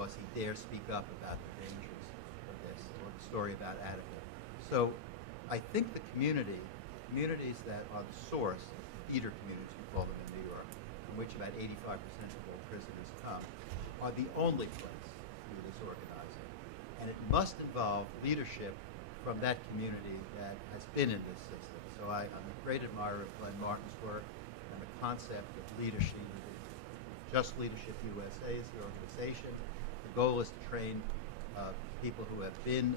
because he dares speak up about the dangers of this, or the story about Attica. So I think the communities that are the source, feeder communities we call them in New York, from which about 85% of all prisoners come, are the only place to do this organizing. And it must involve leadership from that community that has been in this system. So I'm a great admirer of Glenn Martin's work and the concept of leadership. Just Leadership USA is the organization. The goal is to train people who have been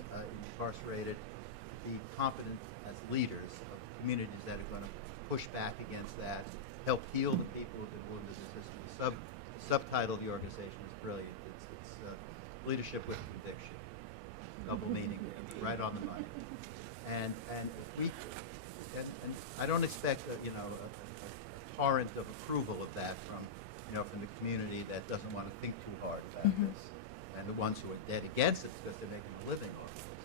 incarcerated to be competent as leaders of communities that are going to push back against that, help heal the people who have been wounded in the system. The subtitle of the organization is brilliant. It's leadership with conviction. Double meaning, right on the money. And if we, and I don't expect a torrent of approval of that from the community that doesn't want to think too hard about this, and the ones who are dead against it because they're making a living off this.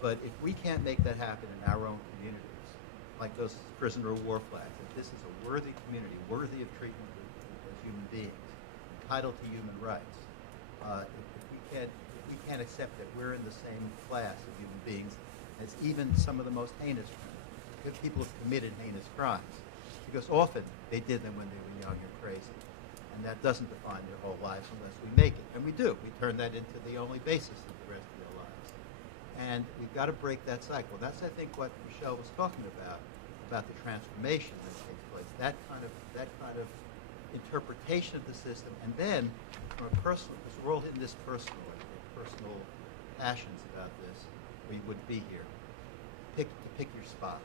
But if we can't make that happen in our own communities, like those prisoner of war flags, if this is a worthy community, worthy of treatment as human beings, entitled to human rights, if we can't accept that we're in the same class of human beings as even some of the most heinous criminals, people who've committed heinous crimes, because often they did them when they were young and crazy. And that doesn't define their whole lives unless we make it. And we do. We turn that into the only basis of the rest of their lives. And we've got to break that cycle. That's, I think, what Michelle was talking about the transformation that takes place. That kind of interpretation of the system. And then, from a personal, because we're all hitting this personally, personal passions about this, or you wouldn't be here. Pick your spot.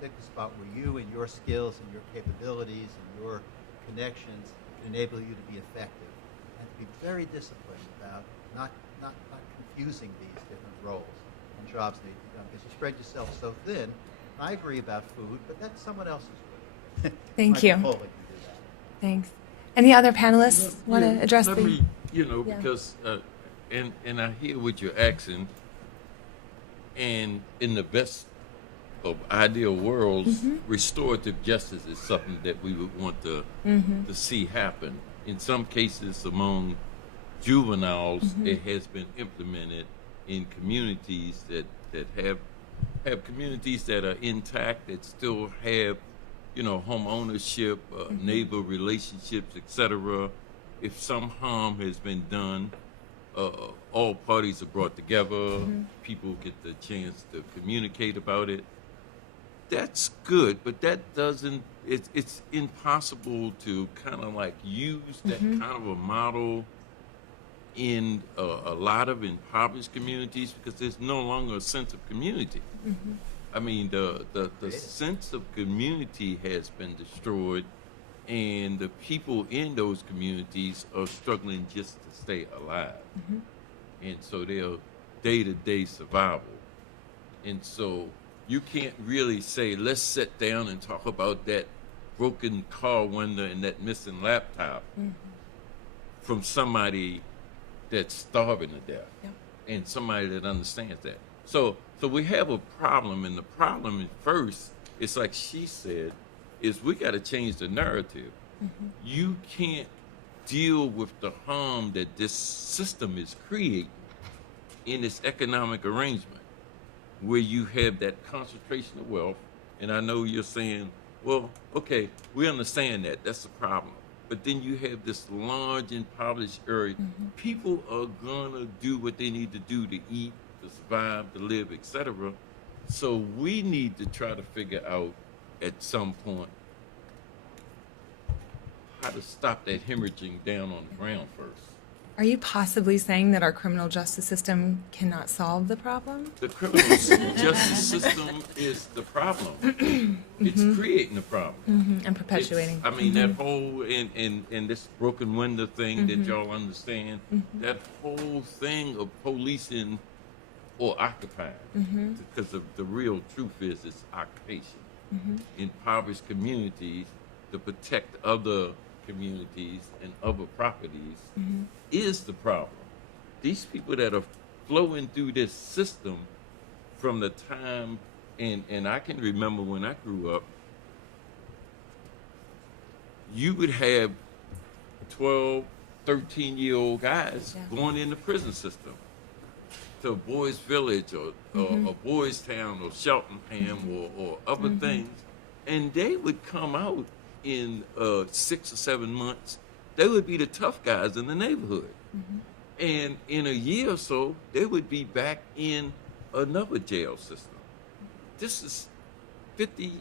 Pick the spot where you and your skills and your capabilities and your connections enable you to be effective, and to be very disciplined about not confusing these different roles and jobs that need to be done, because you spread yourself so thin. I agree about food, but that's someone else's food. Thank you. Can do that. Thanks. Any other panelists want to address let the? me, because and I hear what you're asking, and in the best of ideal worlds, restorative justice is something that we would want to see happen. In some cases, among juveniles, it has been implemented in communities that have communities that are intact, that still have, home ownership, neighbor relationships, etc. If some harm has been done, all parties are brought together. People get the chance to communicate about it. That's good, but that doesn't, it's impossible to kind of like use that kind of a model in a lot of impoverished communities, because there's no longer a sense of community. I mean, the sense of community has been destroyed, and the people in those communities are struggling just to stay alive. And so they're day-to-day survival. And so you can't really say, let's sit down and talk about that broken car window and that missing laptop from somebody that's starving to death and somebody that understands that. So we have a problem, and the problem is, first, it's like she said, is we got to change the narrative. You can't deal with the harm that this system is creating in its economic arrangement, where you have that concentration of wealth. And I know you're saying, well, okay, we understand that, that's the problem. But then you have this large impoverished area. People are gonna do what they need to do to eat, to survive, to live, etc. So we need to try to figure out at some point how to stop that hemorrhaging down on the ground first. Are you possibly saying that our criminal justice system cannot solve the problem? The criminal justice system is the problem. It's creating the problem. And perpetuating. I mean, that whole, and this broken window thing that y'all understand, that whole thing of policing or occupying, because the real truth is it's occupation. Impoverished communities to protect other communities and other properties is the problem. These people that are flowing through this system from the time, and I can remember when I grew up, you would have 12, 13-year-old guys Yeah. going in the prison system to Boys Village or Boys Town or Cheltenham or other things, and they would come out in 6 or 7 months. They would be the tough guys in the neighborhood, and in a year or so, they would be back in another jail system. This is 50,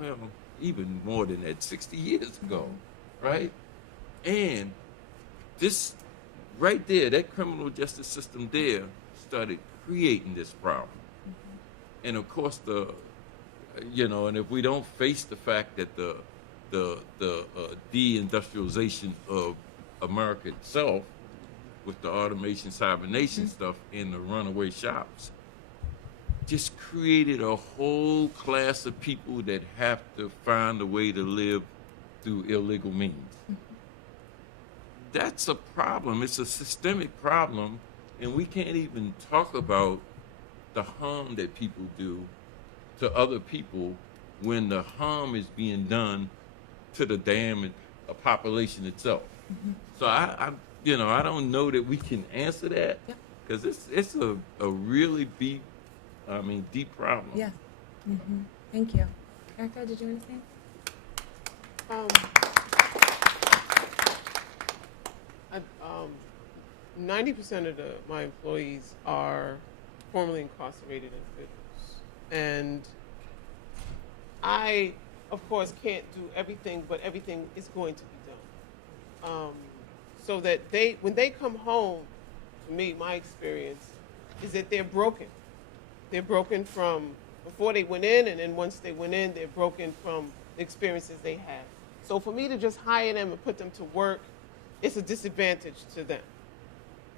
well, even more than that, 60 years ago, right? And this right there, that criminal justice system there started creating this problem. And of course, and if we don't face the fact that the deindustrialization of America itself, with the automation, cybernation stuff, and the runaway shops, just created a whole class of people that have to find a way to live through illegal means. That's a problem. It's a systemic problem, and we can't even talk about the harm that people do to other people when the harm is being done to the damn population itself. So I don't know that we can answer that, because it's a really deep problem. Yeah. Thank you. Erica, did you want to say? 90% of my employees are formerly incarcerated individuals. And I, of course, can't do everything, but everything is going to be done. So that when they come home, to me, my experience is that they're broken. They're broken from before they went in, and then once they went in, they're broken from the experiences they had. So for me to just hire them and put them to work, it's a disadvantage to them.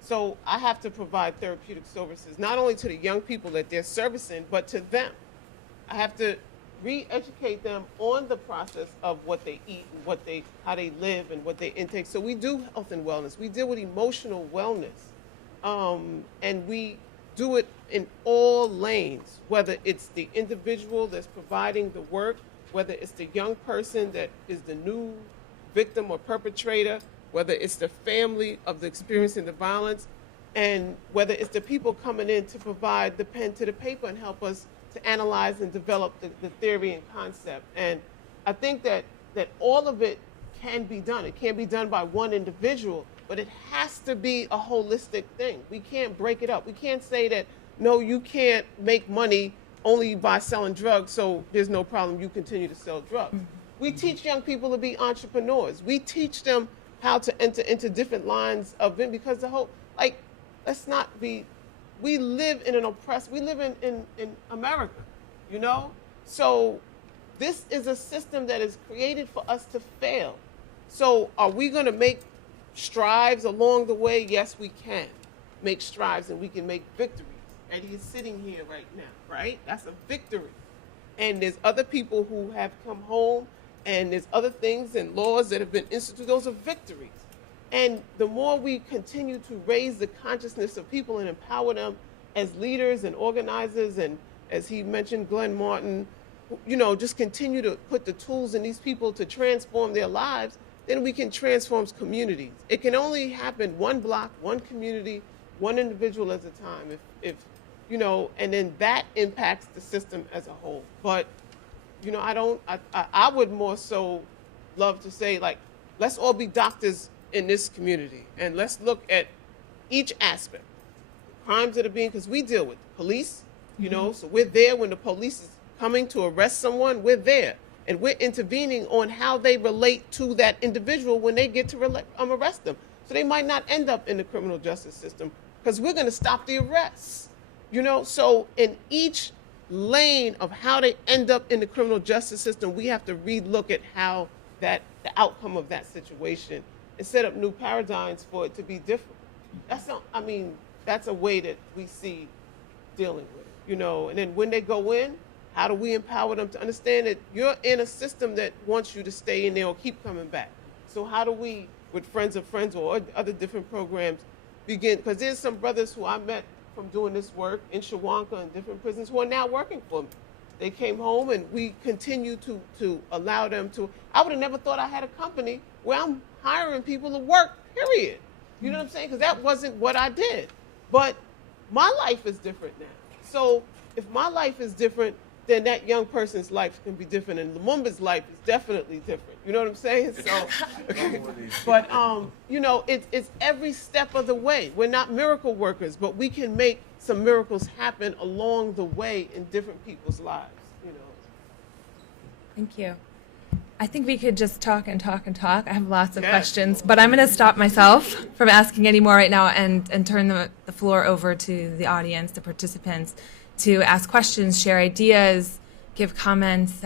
So I have to provide therapeutic services, not only to the young people that they're servicing, but to them. I have to re-educate them on the process of what they eat and how they live and what they intake. So we do health and wellness. We deal with emotional wellness. And we do it in all lanes, whether it's the individual that's providing the work, whether it's the young person that is the new victim or perpetrator, whether it's the family of the experiencing the violence, and whether it's the people coming in to provide the pen to the paper and help us to analyze and develop the theory and concept. And I think that all of it can be done. It can't be done by one individual, but it has to be a holistic thing. We can't break it up. We can't say that, no, you can't make money only by selling drugs, so there's no problem, you continue to sell drugs. We teach young people to be entrepreneurs. We teach them how to enter into different lines of it, because let's not be, we live in an oppressed, we live in America, So this is a system that is created for us to fail. So are we going to make strides along the way? Yes, we can make strides, and we can make victories. Eddie is sitting here right now, right? That's a victory. And there's other people who have come home, and there's other things and laws that have been instituted. Those are victories. And the more we continue to raise the consciousness of people and empower them as leaders and organizers, and as he mentioned, Glenn Martin, just continue to put the tools in these people to transform their lives, then we can transform communities. It can only happen one block, one community, one individual at a time, and then that impacts the system as a whole. But, I would more so love to say, let's all be doctors in this community, and let's look at each aspect. The crimes that are being, because we deal with police, so we're there when the police is coming to arrest someone, we're there. And we're intervening on how they relate to that individual when they get to arrest them. So they might not end up in the criminal justice system, because we're going to stop the arrests. So in each lane of how they end up in the criminal justice system, we have to relook at how the outcome of that situation, and set up new paradigms for it to be different. That's a way that we see dealing with it, And then when they go in, how do we empower them to understand that you're in a system that wants you to stay in there or keep coming back? So how do we, with Friends of Friends or other different programs, begin? Because there's some brothers who I met from doing this work in Shawanka and different prisons who are now working for me. They came home, and we continue to allow them to. I would have never thought I had a company where I'm hiring people to work, period. You know what I'm saying? Because that wasn't what I did. But my life is different now. So if my life is different, then that young person's life can be different, and Lumumba's life is definitely different. You know what I'm saying? So, but you know, it's every step of the way. We're not miracle workers, but we can make some miracles happen along the way in different people's lives. You know. Thank you. I think we could just talk and talk and talk. I have lots of questions, but I'm going to stop myself from asking any more right now and turn the floor over to the audience, the participants, to ask questions, share ideas, give comments.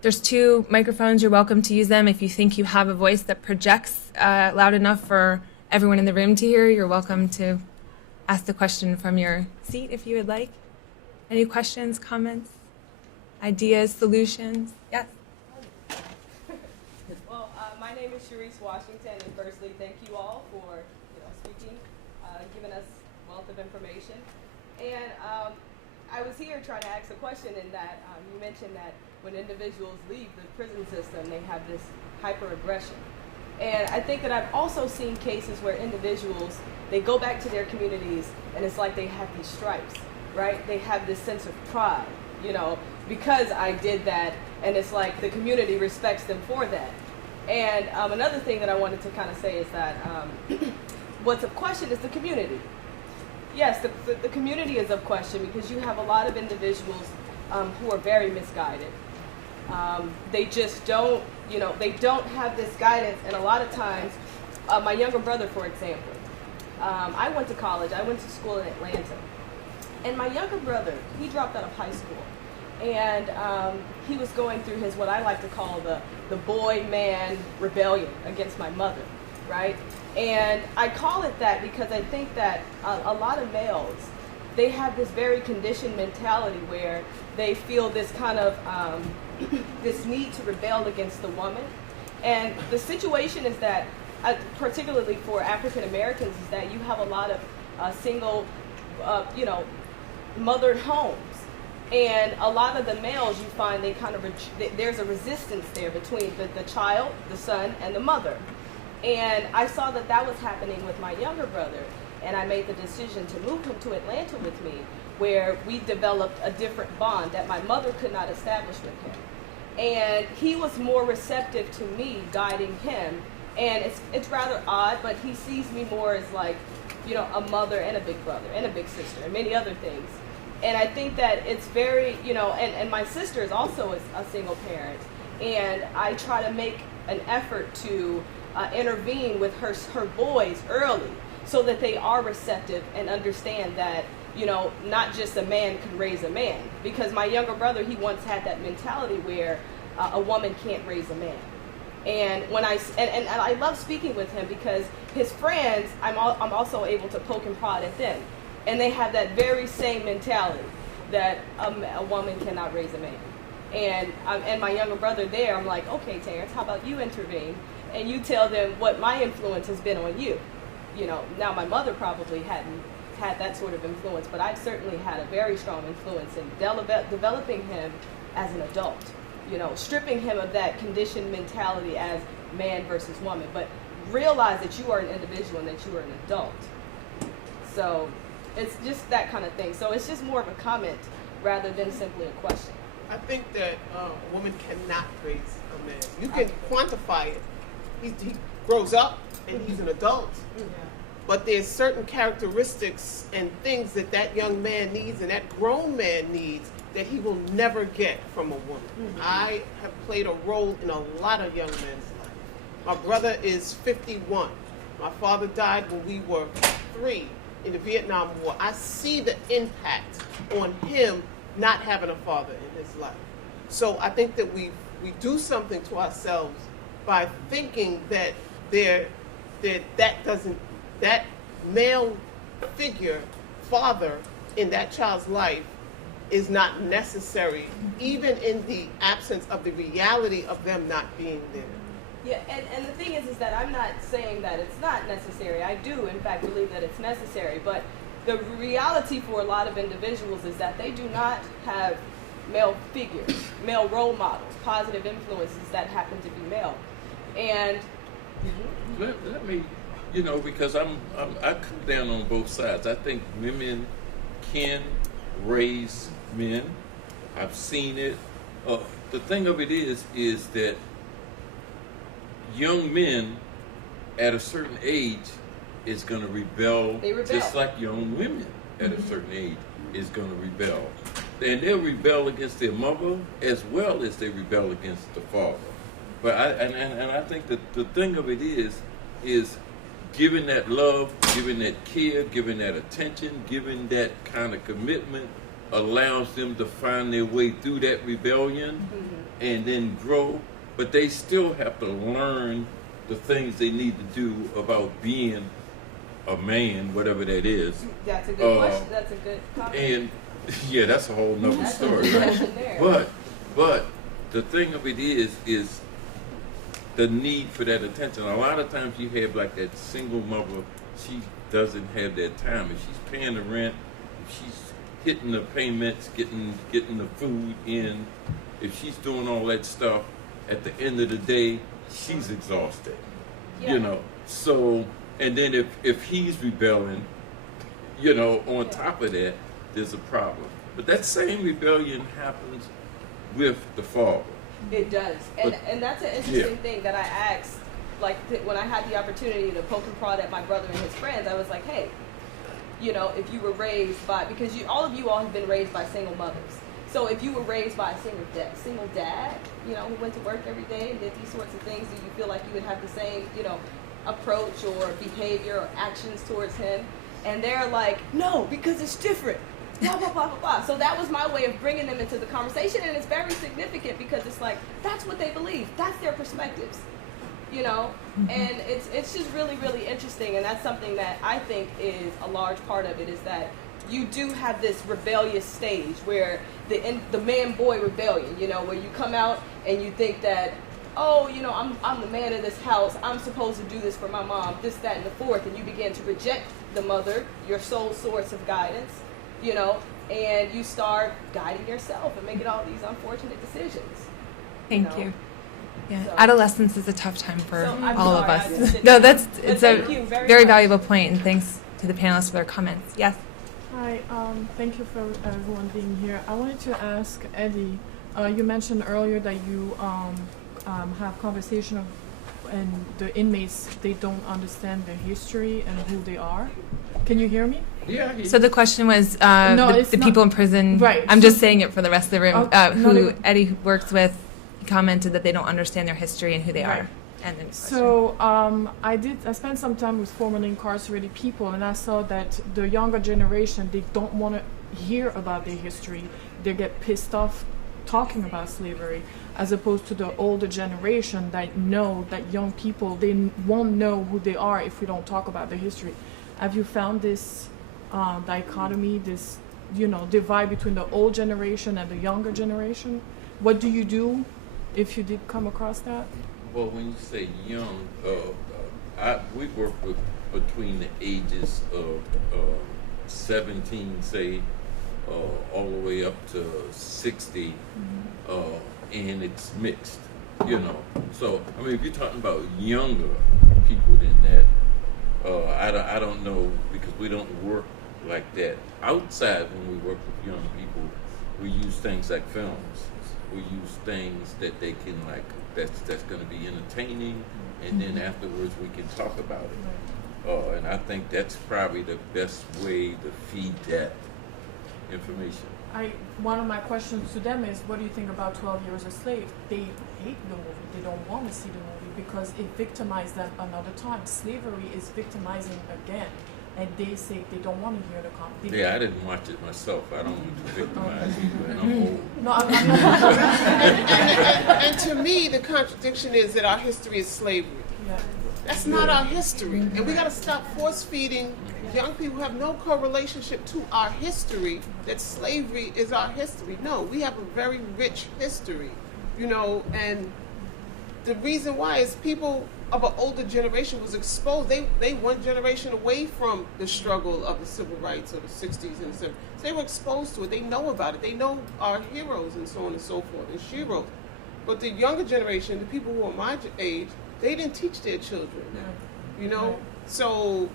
There's 2 microphones. You're welcome to use them. If you think you have a voice that projects loud enough for everyone in the room to hear, you're welcome to ask the question from your seat if you would like. Any questions, comments, ideas, solutions? Yes? Well, my name is Sharice Washington, and firstly, thank you all for speaking, giving us wealth of information. And I was here trying to ask a question in that you mentioned that when individuals leave the prison system, they have this hyper-aggression. And I think that I've also seen cases where individuals, they go back to their communities and it's like they have these stripes, right? They have this sense of pride, because I did that, and it's like the community respects them for that. And another thing that I wanted to kind of say is that what's of question is the community. Yes, the community is of question because you have a lot of individuals who are very misguided. They just don't, they don't have this guidance. And a lot of times, my younger brother, for example, I went to college. I went to school in Atlanta. And my younger brother, he dropped out of high school. And he was going through his, what I like to call the boy-man rebellion against my mother, right? And I call it that because I think that a lot of males, they have this very conditioned mentality where they feel this kind of, this need to rebel against the woman. And the situation is that, particularly for African Americans, is that you have a lot of single, mothered homes. And a lot of the males, you find they kind of, there's a resistance there between the child, the son, and the mother. And I saw that that was happening with my younger brother, and I made the decision to move him to Atlanta with me, where we developed a different bond that my mother could not establish with him. And he was more receptive to me guiding him, and it's rather odd, but he sees me more as like, a mother and a big brother and a big sister and many other things. And I think that it's very, and my sister is also a single parent, and I try to make an effort to intervene with her boys early so that they are receptive and understand that, not just a man can raise a man. Because my younger brother, he once had that mentality where a woman can't raise a man. And when and I love speaking with him because his friends, I'm also able to poke and prod at them. And they have that very same mentality that a woman cannot raise a man. And my younger brother there, I'm like, okay, Terrence, how about you intervene? And you tell them what my influence has been on you. Now my mother probably hadn't had that sort of influence, but I've certainly had a very strong influence in developing him as an adult. Stripping him of that conditioned mentality as man versus woman, but realize that you are an individual and that you are an adult. So it's just that kind of thing. So it's just more of a comment rather than simply a question. I think that a woman cannot raise a man. You can quantify it. He grows up and he's an adult. Yeah. But there's certain characteristics and things that young man needs and that grown man needs that he will never get from a woman. Mm-hmm. I have played a role in a lot of young men's life. My brother is 51. My father died when we were 3 in the Vietnam War. I see the impact on him not having a father in his life. So I think that we do something to ourselves by thinking that that male figure, father in that child's life is not necessary, even in the absence of the reality of them not being there. Yeah, and the thing is that I'm not saying that it's not necessary. I do, in fact, believe that it's necessary. But the reality for a lot of individuals is that they do not have male figures, male role models, positive influences that happen to be male. And let me You know, because I come down on both sides. I think women can raise men. I've seen it. The thing of it is that young men at a certain age is going to rebel, just like young women at a certain age is going to rebel. And they'll rebel against their mother as well as they rebel against the father. But I think that the thing of it is giving that love, giving that care, giving that attention, giving that kind of commitment allows them to find their way through that rebellion and then grow. But they still have to learn the things they need to do about being a man, whatever that is. That's a good question. That's a good comment. And yeah, that's a whole nother story. Right? But the thing of it is the need for that attention. A lot of times you have like that single mother, she doesn't have that time. If she's paying the rent, if she's hitting the payments, getting the food in, if she's doing all that stuff, at the end of the day, she's exhausted. Yeah. You know. So, and then if he's rebelling, you know, on top of that, there's a problem. But that same rebellion happens with the father. It does, and that's an interesting thing that I asked. Like when I had the opportunity to poke and prod at my brother and his friends, I was like, hey, you know, if you were raised by, because all of you all have been raised by single mothers. So if you were raised by a single dad, you know, who went to work every day and did these sorts of things, do you feel like you would have the same, you know, approach or behavior or actions towards him? And they're like, no, because it's different. Blah, blah, blah, blah, blah. So that was my way of bringing them into the conversation, and it's very significant because it's like, that's what they believe. That's their perspectives, you know? And it's just really, really interesting, and that's something that I think is a large part of it, is that you do have this rebellious stage where the man-boy rebellion, you know, where you come out and you think that, oh, you know, I'm the man of this house. I'm supposed to do this for my mom, this, that, and the fourth, and you begin to reject the mother, your sole source of guidance, you know, and you start guiding yourself and making all these unfortunate decisions. Thank you. Yeah, So- adolescence is a tough time for So, I'm all of sorry, I us. just didn't- No, But it's a thank you very very much. valuable point, and thanks to the panelists for their comments. Yes. Hi, thank you for everyone being here. I wanted to ask Eddie, you mentioned earlier that you have conversation of, and the inmates, they don't understand their history and who they are. Can you hear me? Yeah. So the question was No, it's the not- people in prison. Right, I'm so- just saying it for the rest of the room. not Who even- Eddie works with commented that they don't understand their history and who they Right. are. And then So I spent some time with formerly incarcerated people, and I saw that the younger generation, they don't want to hear about their history. They get pissed off talking about slavery, as opposed to the older generation that know that young people, they won't know who they are if we don't talk about their history. Have you found this dichotomy, this, you know, divide between the old generation and the younger generation? What do you do if you did come across that? Well, when you say young, we work with between the ages of 17, say, all the way up to 60, and it's mixed, you know. So, I mean, if you're talking about younger people than that, I don't know, because we don't work like that. Outside, when we work with young people, we use things like films. We use things that they can, like, that's going to be entertaining, and then afterwards we can talk about it. And I think that's probably the best way to feed that information. One of my questions to them is, what do you think about 12 Years a Slave? They hate the movie. They don't want to see the movie because it victimized them another time. Slavery is victimizing again. And they say they don't want to hear the comment. Yeah, I didn't watch it myself. I don't want to victimize either, and I'm old. No, I'm not. And to me, the contradiction is that our history is slavery. Yeah. That's not our history. And we got to stop force feeding young people who have no correlationship to our history, that slavery is our history. No, we have a very rich history, you know, and the reason why is people of an older generation was exposed. They one generation away from the struggle of the civil rights of the 60s and the 70s. So they were exposed to it. They know about it. They know our heroes and so on and so forth, and sheroes. But the younger generation, the people who are my age, they didn't teach their children that, you know? So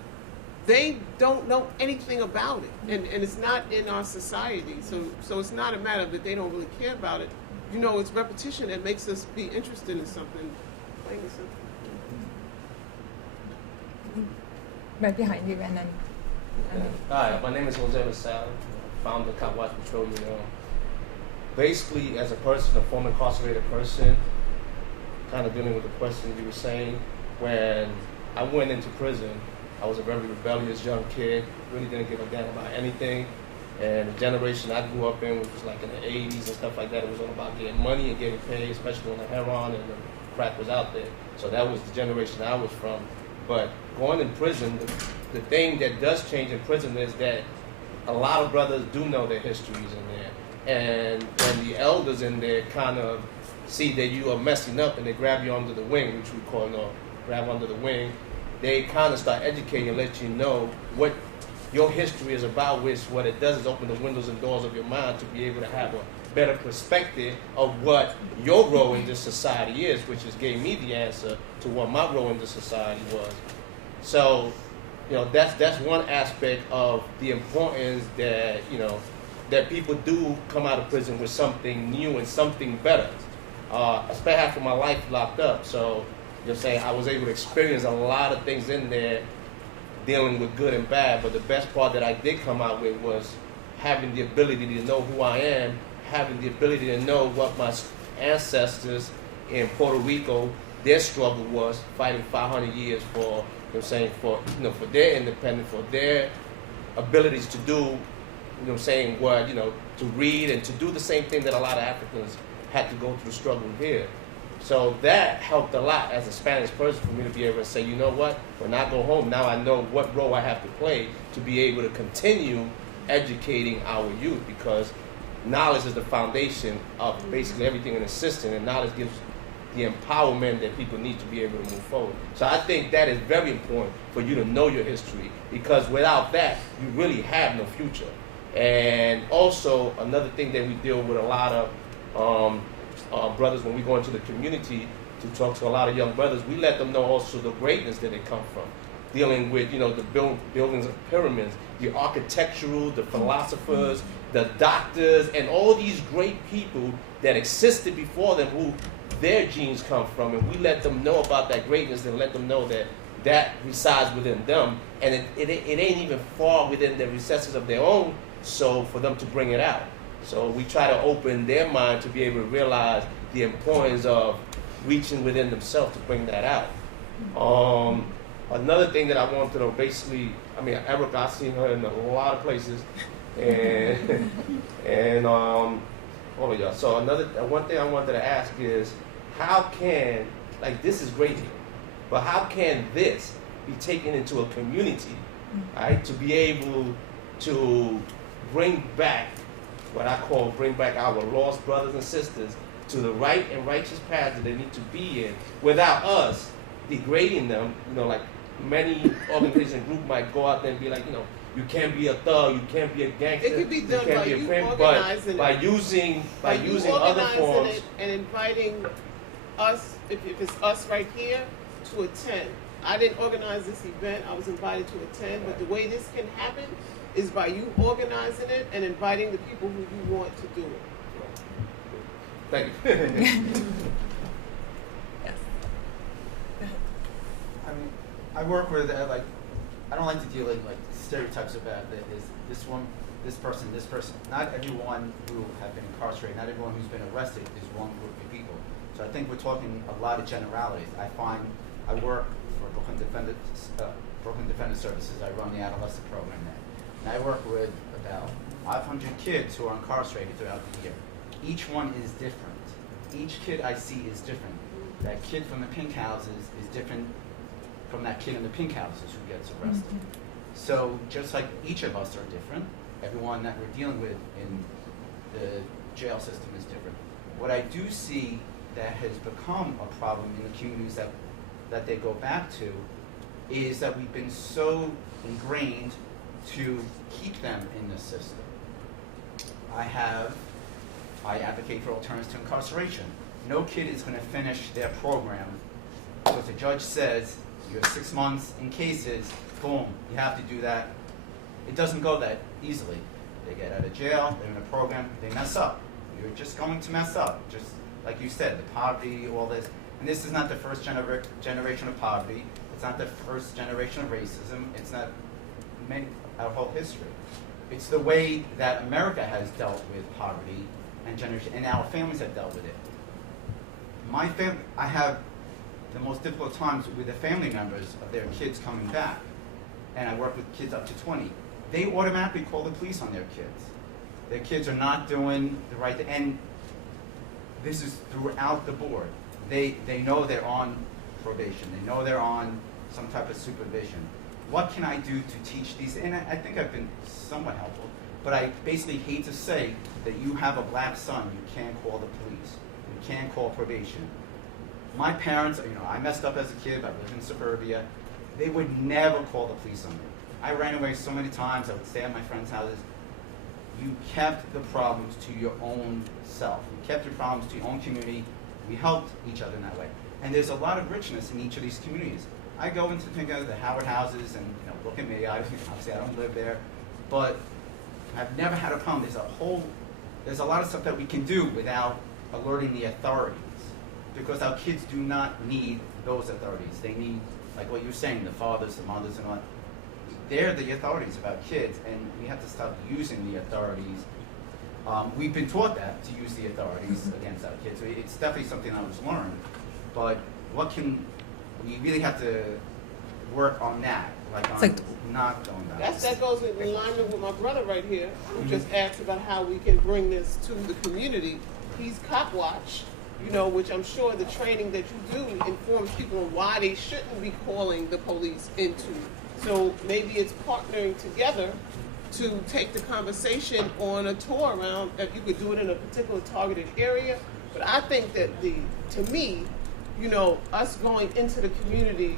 they don't know anything about it, and it's not in our society. So it's not a matter that they don't really care about it. You know, it's repetition that makes us be interested in something. Playing something. Right behind you, and then. Hi, my name is Jose LaSalle, founder of Cop Watch Patrol. You know, basically, as a person, a former incarcerated person, kind of dealing with the question you were saying, when I went into prison, I was a very rebellious young kid, really didn't give a damn about anything. And the generation I grew up in, which was like in the 80s and stuff like that, it was all about getting money and getting paid, especially when the heroin and the crack was out there. So that was the generation I was from. But going in prison, the thing that does change in prison is that a lot of brothers do know their histories in there. And when the elders in there kind of see that you are messing up and they grab you under the wing, which we call grab under the wing, they kind of start educating and let you know what your history is about, which what it does is open the windows and doors of your mind to be able to have a better perspective of what your role in this society is, which is gave me the answer to what my role in this society was. So, you know, that's one aspect of the importance that, you know, that people do come out of prison with something new and something better. I spent half of my life locked up, so you're saying I was able to experience a lot of things in there dealing with good and bad, but the best part that I did come out with was having the ability to know who I am, having the ability to know what my ancestors in Puerto Rico, their struggle was, fighting 500 years for, you know what I'm saying, for, you know, for their independence, for their abilities to do, you know what I'm saying, what, you know, to read and to do the same thing that a lot of Africans had to go through struggle here. So that helped a lot as a Spanish person for me to be able to say, you know what, when I go home, now I know what role I have to play to be able to continue educating our youth, because knowledge is the foundation of basically everything in the system, and knowledge gives the empowerment that people need to be able to move forward. So I think that is very important for you to know your history, because without that, you really have no future. And also, another thing that we deal with a lot of brothers when we go into the community to talk to a lot of young brothers, we let them know also the greatness that they come from. Dealing with, you know, the buildings of pyramids, the architectural, the philosophers, the doctors, and all these great people that existed before them who their genes come from. And we let them know about that greatness and let them know that that resides within them. And it ain't even far within the recesses of their own soul for them to bring it out. So we try to open their mind to be able to realize the importance of reaching within themselves to bring that out. Another thing that I wanted to basically, I mean, Erica, I've seen her in a lot of places, and all of y'all. So one thing I wanted to ask is, how can, like, this is great, but how can this be taken into a community, right, to be able to bring back what I call bring back our lost brothers and sisters to the right and righteous path that they need to be in, without us degrading them. You know, like many organizations and groups might go out there and be like, you know, you can't be a thug, you can't be a gangster, It could be done by you but organizing by using other forms and inviting us, if it's us right here, to attend. I didn't organize this event, I was invited to attend, but the way this can happen is by you organizing it and inviting the people who you want to do it. Thank you. I mean, I work with like, I don't like to deal with like stereotypes about this one, this person. Not everyone who have been incarcerated, not everyone who's been arrested is one group of people. So I think we're talking a lot of generalities. I work for Brooklyn Defender Services. I run the adolescent program there. And I work with about 500 kids who are incarcerated throughout the year. Each one is different. Each kid I see is different. That kid from the pink houses is different from that kid in the pink houses who gets arrested. So just like each of us are different, everyone that we're dealing with in the jail system is different. What I do see that has become a problem in the communities that they go back to is that we've been so ingrained to keep them in the system. I advocate for alternatives to incarceration. No kid is going to finish their program because the judge says You have 6 months in cases, boom, you have to do that. It doesn't go that easily. They get out of jail, they're in a program, they mess up. You're just going to mess up. Just like you said, the poverty, all this. And this is not the first generation of poverty. It's not the first generation of racism. It's not our whole history. It's the way that America has dealt with poverty and generation, and our families have dealt with it. My family, I have the most difficult times with the family members of their kids coming back. And I work with kids up to 20. They automatically call the police on their kids. Their kids are not doing the right thing. And this is throughout the board. They know they're on probation. They know they're on some type of supervision. What can I do to teach these? And I think I've been somewhat helpful. But I basically hate to say that you have a black son, you can't call the police. You can't call probation. My parents, I messed up as a kid. I lived in suburbia. They would never call the police on me. I ran away so many times. I would stay at my friends' houses. You kept the problems to your own self. You kept your problems to your own community. We helped each other in that way. And there's a lot of richness in each of these communities. I go into the Howard houses and look at me. Obviously, I don't live there, but I've never had a problem. There's a lot of stuff that we can do without alerting the authorities, because our kids do not need those authorities. They need, like what you're saying, the fathers, the mothers, and all that. They're the authorities of our kids, and we have to stop using the authorities. We've been taught that, to use the authorities against our kids. So it's definitely something I was learned. But we really have to work on that, not going back. That goes in alignment with my brother right here, who just asked about how we can bring this to the community. He's Cop Watch, which I'm sure the training that you do informs people on why they shouldn't be calling the police into. So maybe it's partnering together to take the conversation on a tour around, that you could do it in a particular targeted area. But I think that to me, us going into the community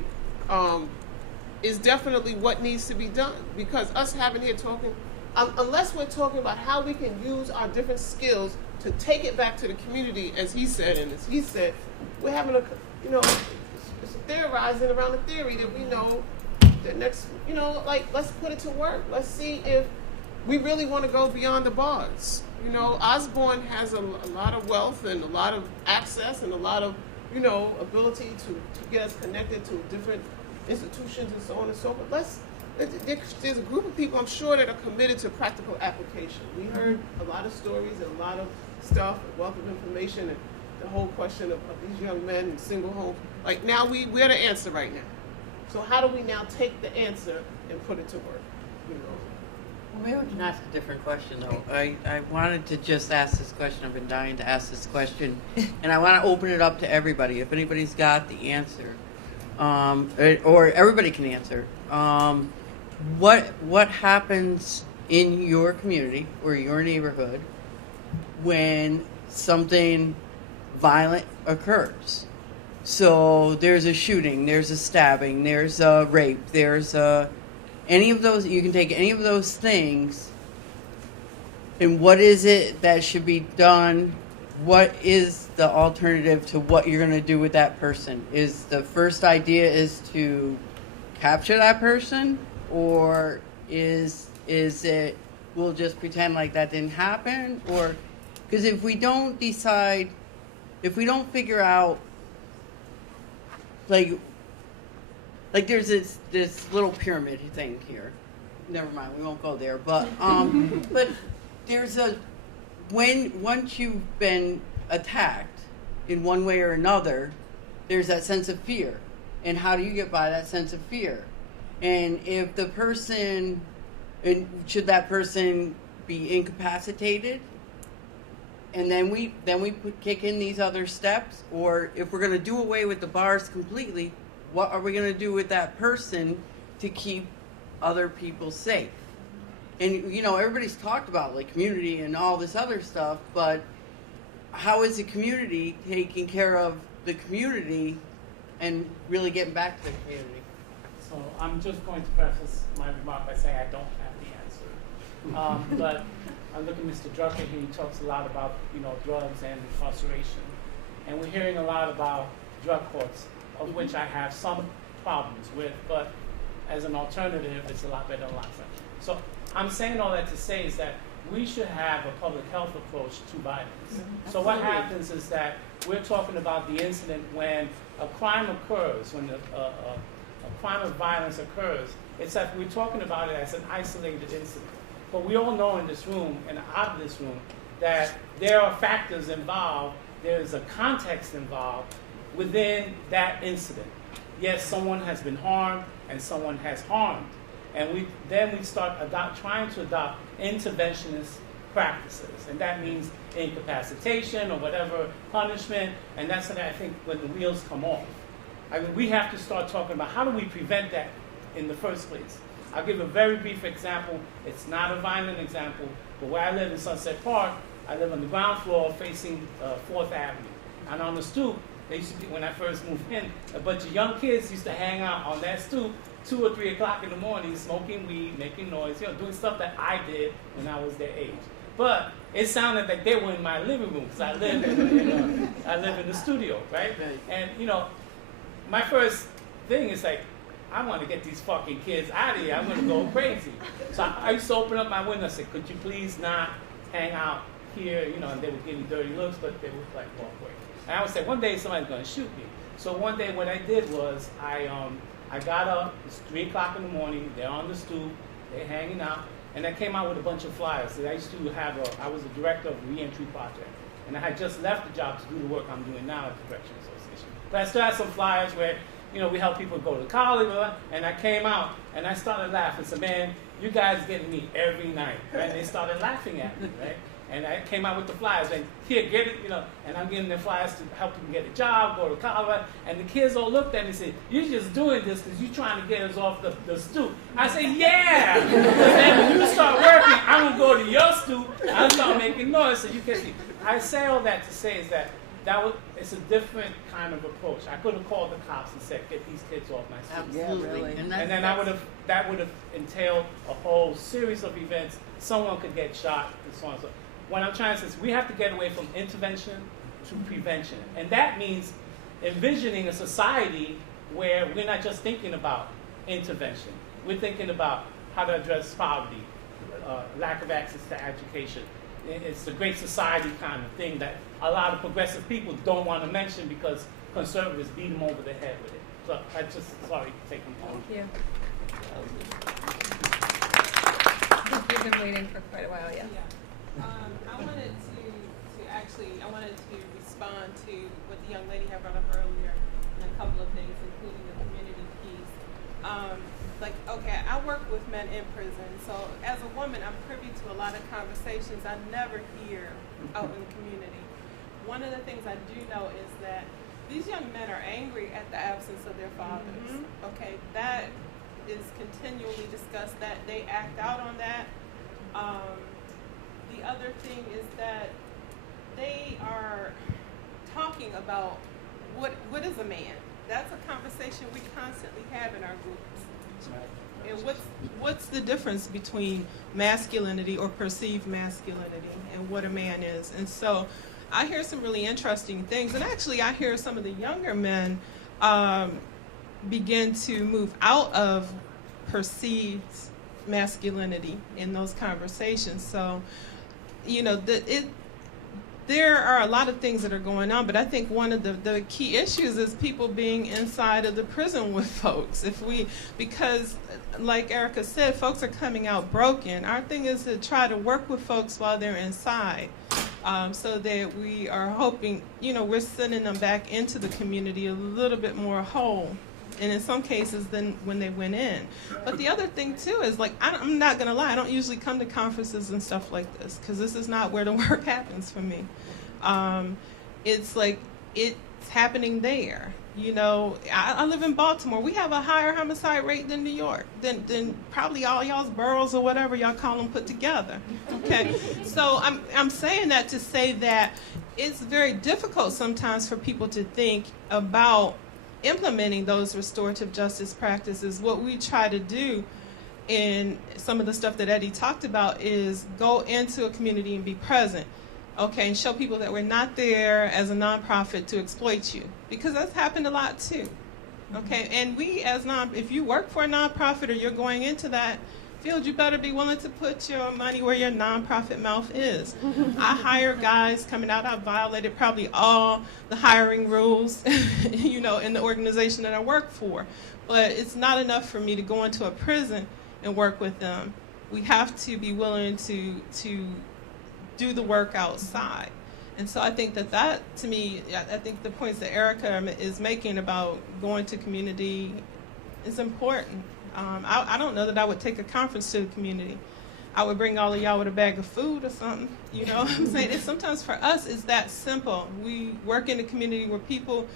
is definitely what needs to be done. Because us having here talking, unless we're talking about how we can use our different skills to take it back to the community, as he said, and as he said, we're having it's theorizing around the theory that we know the next, let's put it to work. Let's see if we really want to go beyond the bars. Osborne has a lot of wealth and a lot of access and a lot of, ability to get us connected to different institutions and so on and so forth. There's a group of people, I'm sure, that are committed to practical application. We heard a lot of stories and a lot of stuff, a wealth of information, and the whole question of these young men in single homes. Like, now we're the answer right now. So how do we now take the answer and put it to work? Well, maybe we can ask a different question, though. I wanted to just ask this question. I've been dying to ask this question. And I want to open it up to everybody. If anybody's got the answer, or everybody can answer. What happens in your community or your neighborhood when something violent occurs? So there's a shooting, there's a stabbing, there's a rape, there's any of those. You can take any of those things, and what is it that should be done? What is the alternative to what you're going to do with that person? Is the first idea is to capture that person, or is it we'll just pretend like that didn't happen? Or because if we don't decide, if we don't figure out, like there's this little pyramid thing here. Never mind, we won't go there. But but there's once you've been attacked in one way or another, there's that sense of fear. And how do you get by that sense of fear? And if the person, should that person be incapacitated? And then we kick in these other steps? Or if we're going to do away with the bars completely, what are we going to do with that person to keep other people safe? And, everybody's talked about, like, community and all this other stuff, but how is the community taking care of the community and really getting back to the community? So I'm just going to preface my remark by saying I don't have the answer. But I look at Mr. Drucker here, he talks a lot about, drugs and incarceration. And we're hearing a lot about drug courts, of which I have some problems with, but as an alternative, it's a lot better than life. So I'm saying all that to say is that we should have a public health approach to violence. So what happens is that we're talking about the incident when a crime occurs, when a crime of violence occurs. It's that we're talking about it as an isolated incident. But we all know in this room and out of this room that there are factors involved, there's a context involved within that incident. Yes, someone has been harmed and someone has harmed. And then we start trying to adopt interventionist practices. And that means incapacitation or whatever punishment. And that's what I think when the wheels come off. I mean, we have to start talking about how do we prevent that in the first place. I'll give a very brief example. It's not a violent example, but where I live in Sunset Park, I live on the ground floor facing 4th Avenue. And on the stoop, they used to be, when I first moved in, a bunch of young kids used to hang out on that stoop 2 or 3 o'clock in the morning, smoking weed, making noise, doing stuff that I did when I was their age. But it sounded like they were in my living room because I live in the studio, right? And my first thing is like, I want to get these fucking kids out of here. I'm going to go crazy. So I used to open up my window and say, could you please not hang out here? And they would give me dirty looks, but they would like walk away. And I would say, one day somebody's going to shoot me. So one day what I did was I got up, it's 3 o'clock in the morning, they're on the stoop, they're hanging out, and I came out with a bunch of flyers. So I was a director of a reentry project. And I had just left the job to do the work I'm doing now at the Correctional Association. But I still had some flyers where we help people go to college, and I came out, and I started laughing. So, man, you guys get me every night, right? And they started laughing at me, right? And I came out with the flyers, and here, get it, and I'm giving them flyers to help them get a job, go to college, and the kids all looked at me and said, you're just doing this because you're trying to get us off the stoop. I said, yeah! And then when you start working, I'm going to go to your stoop, I'll start making noise so you can see. I say all that to say is that it's a different kind of approach. I could have called the cops and said, get these kids off my street. Absolutely. Yeah, really. And then that would have entailed a whole series of events. Someone could get shot and so on and so on. What I'm trying to say is we have to get away from intervention to prevention. And that means envisioning a society where we're not just thinking about intervention. We're thinking about how to address poverty, lack of access to education. It's a great society kind of thing that a lot of progressive people don't want to mention because conservatives beat them over the head with it. So I just, sorry, taking time. Thank you. We've been waiting for quite a while, yeah. I wanted to respond to what the young lady had brought up earlier and a couple of things, including the community piece. I work with men in prison, so as a woman, I'm privy to a lot of conversations I never hear out in the community. One of the things I do know is that these young men are angry at the absence of their fathers. Okay, that is continually discussed, that they act out on that. The other thing is that they are talking about what is a man. That's a conversation we constantly have in our groups. And what's the difference between masculinity or perceived masculinity and what a man is? And so I hear some really interesting things. And actually I hear some of the younger men begin to move out of perceived masculinity in those conversations. So, there are a lot of things that are going on, but I think one of the key issues is people being inside of the prison with folks. Because like Erica said, folks are coming out broken. Our thing is to try to work with folks while they're inside, so that we are hoping, we're sending them back into the community a little bit more whole, and in some cases than when they went in. But the other thing too is, I'm not gonna lie, I don't usually come to conferences and stuff like this because this is not where the work happens for me. It's happening there. I live in Baltimore. We have a higher homicide rate than New York, than probably all y'all's boroughs or whatever y'all call them put together. Okay, so I'm saying that to say that it's very difficult sometimes for people to think about implementing those restorative justice practices. What we try to do in some of the stuff that Eddie talked about is go into a community and be present, okay, and show people that we're not there as a nonprofit to exploit you, because that's happened a lot too. Okay, and we as if you work for a nonprofit or you're going into that field, you better be willing to put your money where your nonprofit mouth is. I hire guys coming out. I've violated probably all the hiring rules, in the organization that I work for. But it's not enough for me to go into a prison and work with them. We have to be willing to do the work outside. And so I think that to me, I think the points that Erica is making about going to community is important. I don't know that I would take a conference to the community. I would bring all of y'all with a bag of food or something. You know what I'm saying? It's sometimes for us, it's that simple. We work in a community where people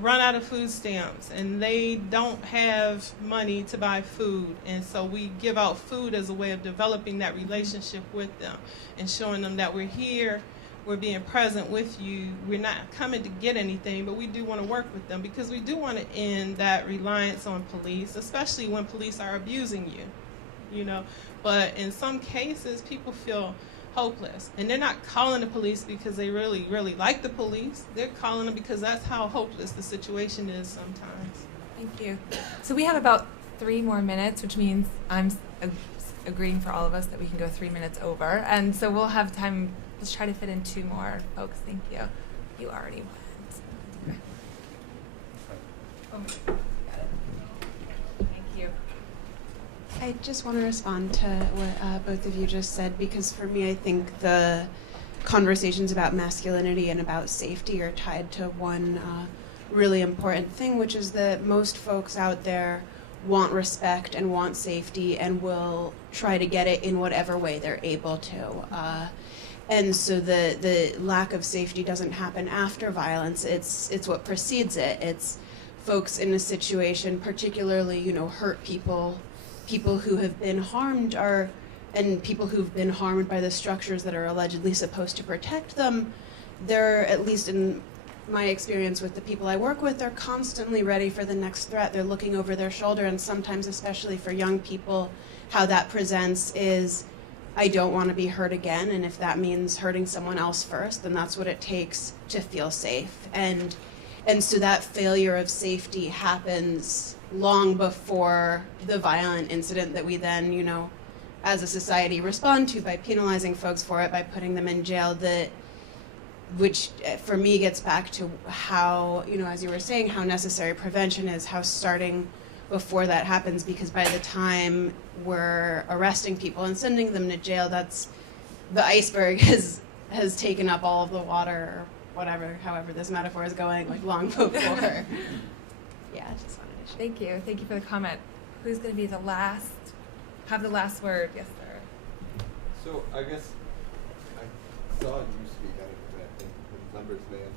run out of food stamps and they don't have money to buy food. And so we give out food as a way of developing that relationship with them and showing them that we're here. We're being present with you. We're not coming to get anything, but we do want to work with them because we do want to end that reliance on police, especially when police are abusing you, But in some cases, people feel hopeless. And they're not calling the police because they really, really like the police. They're calling them because that's how hopeless the situation is sometimes. Thank you. So we have about 3 more minutes, which means I'm agreeing for all of us that we can go 3 minutes over. And so we'll have time. Let's try to fit in 2 more folks. Thank you. You already went. Oh, got it. Thank you. I just want to respond to what both of you just said, because for me, I think the conversations about masculinity and about safety are tied to one really important thing, which is that most folks out there want respect and want safety and will try to get it in whatever way they're able to. And so the lack of safety doesn't happen after violence. It's what precedes it. It's folks in a situation, particularly, hurt people who have been harmed and people who've been harmed by the structures that are allegedly supposed to protect them. They're, at least in my experience with the people I work with, they're constantly ready for the next threat. They're looking over their shoulder, and sometimes, especially for young people, how that presents is, I don't want to be hurt again, and if that means hurting someone else first, then that's what it takes to feel safe. And so that failure of safety happens long before the violent incident that we then, as a society respond to by penalizing folks for it, by putting them in jail, which for me gets back to how, as you were saying, how necessary prevention is, how starting before that happens, because by the time we're arresting people and sending them to jail, that's the iceberg has taken up all of the water, or whatever, however this metaphor is going, long before. Yeah, I just wanted to share. Thank you. Thank you for the comment. Who's going to be the last? Have the last word. Yes, sir. So I guess I saw you speak at an event, and the numbers may have.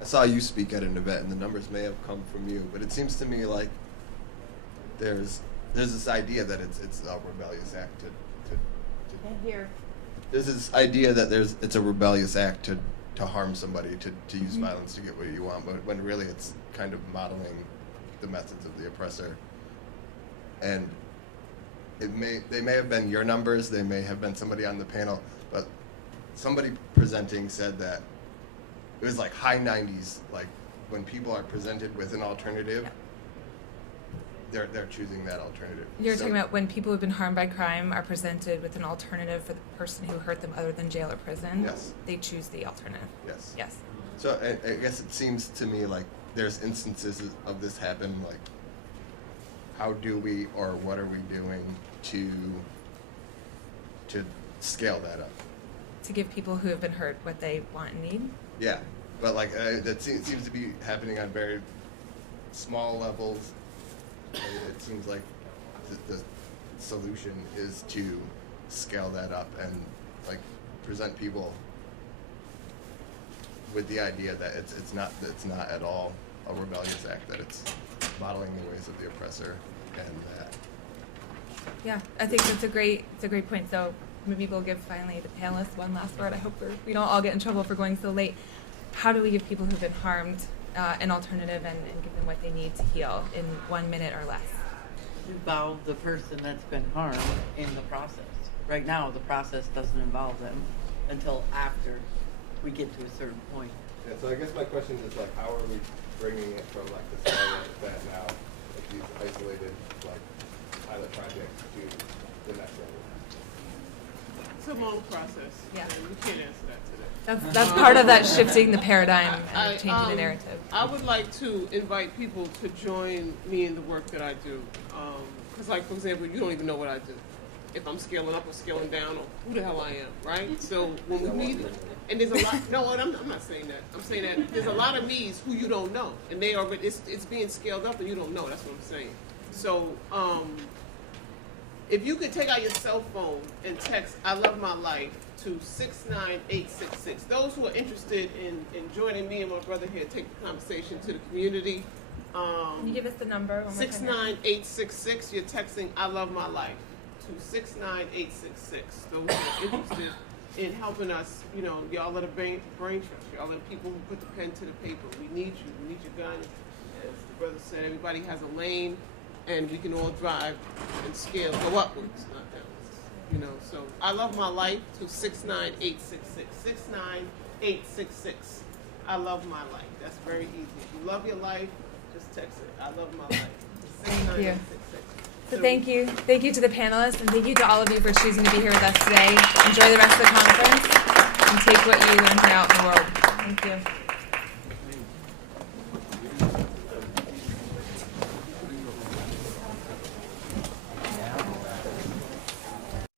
I saw you speak at an event, and the numbers may have come from you, but it seems to me like there's this idea that it's a rebellious act to Can't hear. There's this idea that it's a rebellious act to harm somebody, to use violence to get what you want, but when really it's kind of modeling the methods of the oppressor. And they may have been your numbers, they may have been somebody on the panel, but somebody presenting said that it was like high 90s, like when people are presented with an alternative, they're choosing that alternative. You're talking about when people who've been harmed by crime are presented with an alternative for the person who hurt them other than jail or prison. Yes. They choose the alternative. Yes. Yes. So I guess it seems to me like there's instances of this happen, like how do we or what are we doing to scale that up? To give people who have been hurt what they want and need? Yeah, but like that seems to be happening on very small levels. It seems like the solution is to scale that up and like present people with the idea that it's not at all a rebellious act, that it's modeling the ways of the oppressor, and that. Yeah, I think it's a great point. So maybe we'll give finally the panelists one last word. I hope we don't all get in trouble for going so late. How do we give people who've been harmed an alternative and give them what they need to heal in 1 minute or less? Involve the person that's been harmed in the process. Right now, the process doesn't involve them until after we get to a certain point. Yeah, so I guess my question is like, how are we bringing it from like the scenario that now, like these isolated like pilot projects to the next level? It's a long process. Yeah. And we can't answer that today. That's part of that shifting the paradigm and changing the narrative. I would like to invite people to join me in the work that I do. Because, like, for example, you don't even know what I do. If I'm scaling up or scaling down, or who the hell I am, right? So when we meet, and there's a lot. No, I'm not saying that. I'm saying that there's a lot of me's who you don't know, and they are. It's being scaled up, and you don't know. That's what I'm saying. So if you could take out your cell phone and text "I love my life" to 69866. Those who are interested in joining me and my brother here, take the conversation to the community. Can you give us the number? 69866. You're texting "I love my life" to 69866. Those who are interested in helping us, y'all are the brain trust. Y'all are the people who put the pen to the paper. We need you. We need your gun. As the brother said, everybody has a lane, and we can all drive and scale, go upwards, not downwards. So I love my life to 69866. 69866. I love my life. That's very easy. If you love your life, just text it. I love my life. Thank you. 69866. So thank you. Thank you to the panelists, and thank you to all of you for choosing to be here with us today. Enjoy the rest of the conference, and take what you learned here out in the world. Thank you.